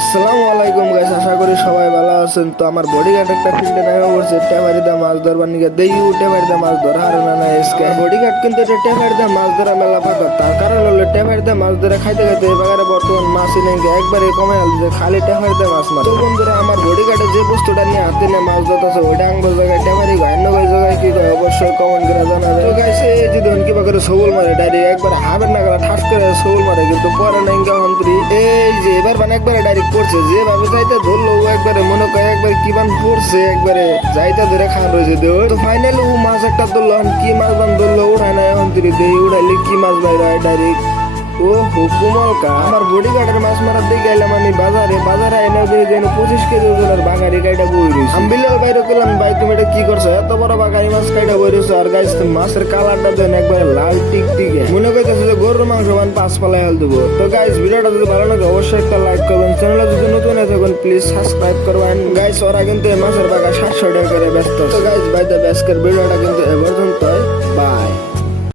আসসালামু আলাইকুম গাইস, আশা করি সবাই ভালো আছেন। তো আমার বডিগার্ড একটা ফিল্ডে নামে পড়ছে টেমারিদা মাছ ধরবার নিকে দেখি টেমারিদা মাছ ধরা হারে না না এসকে বডিগার্ড কিন্তু এটা টেমারিদা মাছ ধরা মেলা পাকা। তার কারণ হলো টেমারিদা মাছ ধরে খাইতে খাইতে এই বাগারে বর্তমান মাছই নেই একবারে কমে গেল যে খালি টেমারিদা মাছ মারে। তো বন্ধুরা, আমার বডিগার্ডে যে বস্তুটা নিয়ে হাতে নিয়ে মাছ ধরতেছে ওইটা আঙ্গুল জায়গায় টেমারি গাইন্য গাই জায়গায় কি কয় অবশ্যই কমেন্ট করে জানাবে। তো গাইস, এই যে ধন কিবা করে সবল মারে ডাইরেক্ট একবারে হাবের না গলা ঠাস করে সবল মারে, কিন্তু পরে নাই গান্তরি এই যে এবার মানে একবারে ডাইরেক্ট পড়ছে যেভাবে যাইতে ধরলো ও একবারে মনে করে একবার কি বান পড়ছে একবারে যাইতে ধরে খান রয়েছে। তো ফাইনালি ও মাছ একটা ধরলো, কি মাছ বান ধরলো উঠায় না এখন তুই দেই উঠাইলে কি মাছ বাইরে হয় ডাইরেক্ট। ও হুকুমল কা আমার বডিগার্ডের মাছ মারার দিকে এলাম আমি বাজারে এনে দিয়ে যেন 25 কেজি ওজনের বাঙালি কাইটা বই রয়েছে। আমি বিলের বাইরে গেলাম, ভাই তুমি এটা কি করছো, এত বড় বাঙালি মাছ কাইটা বই রয়েছো। আর গাইস মাছের কালারটা দেন একবারে লাল টিকটিকে, মনে করতেছে যে গরুর মাংস বান 5 পালাই হেল দেবো। তো গাইস ভিডিওটা যদি ভালো লাগে অবশ্যই একটা লাইক করবেন, চ্যানেলে যদি নতুন হয়ে থাকেন প্লিজ সাবস্ক্রাইব করবেন। গাইস ওরা কিন্তু এই মাছের বাগা 700 টাকা করে ব্যস্ত। তো গাইস ভাই দ্য বেস্কের ভিডিওটা কিন্তু এ পর্যন্ত।